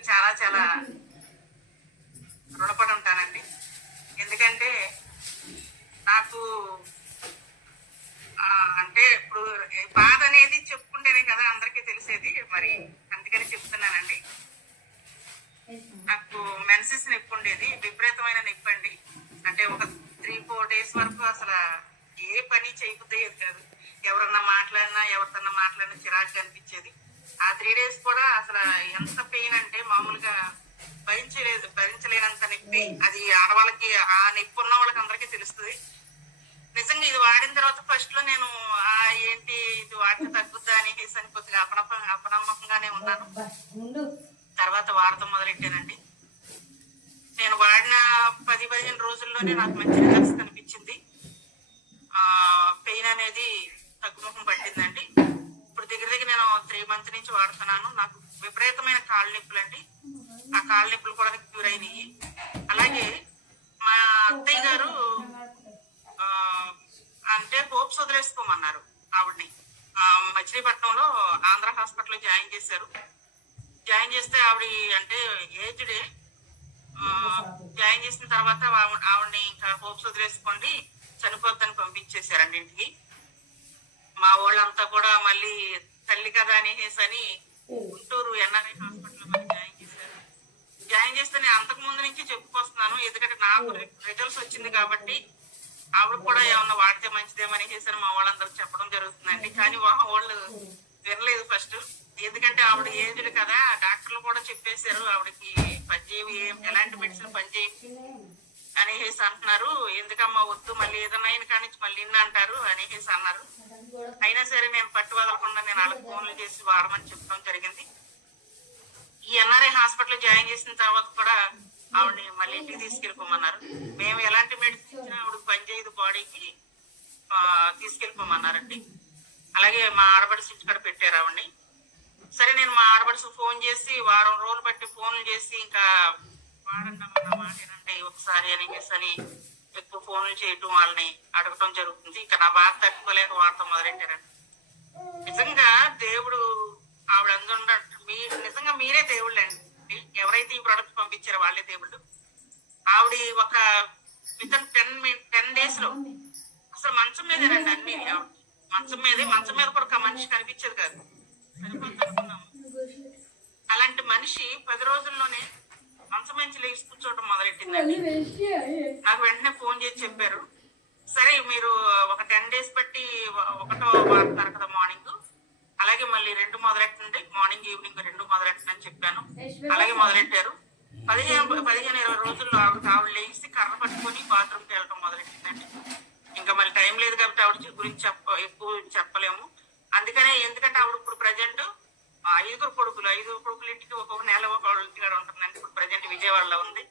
గారికి చాలా చాలా రుణపడి ఉంటానండి. ఎందుకంటే నాకు అంటే ఇప్పుడు బాధ అనేది చెప్పుకుంటేనే కదా అందరికీ తెలిసేది, మరి అందుకని చెప్తున్నానండి. నాకు మెన్సెస్ నొప్పి ఉండేది, విపరీతమైన నొప్పి అండి. అంటే ఒక 3-4 డేస్ వరకు అసలు ఏ పని చేయబుద్దయ్యేది కాదు. ఎవరన్నా మాట్లాడినా చిరాకు అనిపించేది. ఆ 3 డేస్ కూడా అసలు ఎంత పెయిన్ అంటే మామూలుగా భరించలేనంత నొప్పి. అది ఆడవాళ్ళకి, ఆ నొప్పి ఉన్న వాళ్ళకి అందరికీ తెలుస్తుంది. నిజంగా ఇది వాడిన తర్వాత ఫస్ట్ లో నేను ఏంటి ఇది వాడితే తగ్గుద్దా అనేసి కొద్దిగా అపనమ్మకంగానే ఉన్నాను. తర్వాత వాడటం మొదలెట్టానండి. నేను వాడిన 10-15 రోజుల్లోనే నాకు మంచి రిజల్ట్స్ కనిపించింది. పెయిన్ అనేది తగ్గుముఖం పట్టిందండి. ఇప్పుడు దగ్గర నేను 3 months నుంచి వాడుతున్నాను. నాకు విపరీతమైన కాళ్ళ నొప్పులు అండి. ఆ కాళ్ళ నొప్పులు కూడా క్యూర్ అయినాయి. అలాగే మా అత్తయ్య గారు అంటే హోప్స్ వదిలేసుకోమన్నారు ఆవిడ్ని. మచిలీపట్నంలో ఆంధ్ర హాస్పిటల్లో జాయిన్ చేశారు. జాయిన్ చేస్తే ఆవిడ అంటే ఏజ్డే. జాయిన్ చేసిన తర్వాత ఆవిడని ఇంకా హోప్స్ వదిలేసుకోండి, చనిపోద్దని పంపించేశారండి ఇంటికి. మా వాళ్ళంతా కూడా మళ్ళీ తల్లి కదా అనేసి గుంటూరు ఎన్ఆర్ఐ హాస్పిటల్లో మళ్ళీ జాయిన్ చేశారు. జాయిన్ చేస్తే నేను అంతకు ముందు నుంచి చెప్పుకొస్తున్నాను, ఎందుకంటే నాకు రిజల్ట్స్ వచ్చింది కాబట్టి ఆవిడ కూడా ఏమన్నా వాడితే మంచిదేమనేసి మా వాళ్ళందరూ చెప్పడం జరుగుతుందండి. కానీ వాళ్ళు వినలేదు ఫస్ట్. ఎందుకంటే ఆవిడ ఏజ్డ్ కదా, డాక్టర్లు కూడా చెప్పేశారు ఆవిడకి పనిచేయవి, ఎలాంటి మెడిసిన్ పనిచేయవి అనేసి అంటున్నారు. ఎందుకమ్మా వద్దు, మళ్ళీ ఏదన్నా అయిన కానీ మళ్ళీ అంటారు అనేసి అన్నారు. అయినా సరే నేను పట్టు వదలకుండా నేను వాళ్ళకి ఫోన్లు చేసి వాడమని చెప్పడం జరిగింది. ఈ ఎన్ఆర్ఐ హాస్పిటల్ జాయిన్ చేసిన తర్వాత కూడా ఆవిడని మళ్ళీ ఇంటికి తీసుకెళ్ళిపోమన్నారు. మేము ఎలాంటి మెడిసిన్ ఇచ్చినా ఆవిడకి పనిచేయదు, బాడీకి తీసుకెళ్ళిపోమన్నారండి. అలాగే మా ఆడపడుచు ఇంటి కూడా పెట్టారు ఆవిడని. సరే నేను మా ఆడపడుచు ఫోన్ చేసి వారం రోజులు బట్టి ఫోన్లు చేసి ఇంకా వాడండి అన్న మాట ఏనంటే ఒకసారి అనేసి ఎక్కువ ఫోన్లు చేయటం, వాళ్ళని అడగటం జరుగుతుంది. ఇంకా నా బాధ తట్టుకోలేక వాడటం మొదలెట్టారండి. నిజంగా దేవుడు ఆవిడ నిజంగా మీరే దేవుళ్ళు అండి. ఎవరైతే ఈ ప్రోడక్ట్ పంపించారో వాళ్ళే దేవుళ్ళు. ఆవిడ ఒక విత్ 10 days లో అసలు మంచం మీదేనండి అన్ని. మంచం మీద కూడా ఒక మనిషి కనిపించేది కాదు, చనిపోతున్నాము. అలాంటి మనిషి 10 రోజుల్లోనే మంచం నుంచి లేచి కూర్చోవడం మొదలెట్టిందండి. నాకు వెంటనే ఫోన్ చేసి చెప్పారు, సరే మీరు ఒక 10 days బట్టి ఒకటో వాడుతున్నారు కదా మార్నింగ్, అలాగే మళ్ళీ 2 మొదలెట్టండి, మార్నింగ్ ఈవినింగ్ 2 మొదలెట్టండి అని చెప్పాను. అలాగే మొదలెట్టారు. 15-20 రోజుల్లో ఆవిడ లేచి కర్ర పట్టుకొని బాత్రూమ్కి వెళ్ళడం మొదలెట్టిందండి. ఇంకా మళ్ళీ టైం లేదు కాబట్టి ఆవిడ గురించి ఎక్కువ చెప్పలేము. ఎందుకంటే ఆవిడ ఇప్పుడు ప్రజెంట్ 5 కొడుకులు ఇంటికి ఒక్కొక్క నెల ఒక ఇంటికాడ ఉంటుందండి. ఇప్పుడు ప్రజెంట్ విజయవాడలో ఉంది.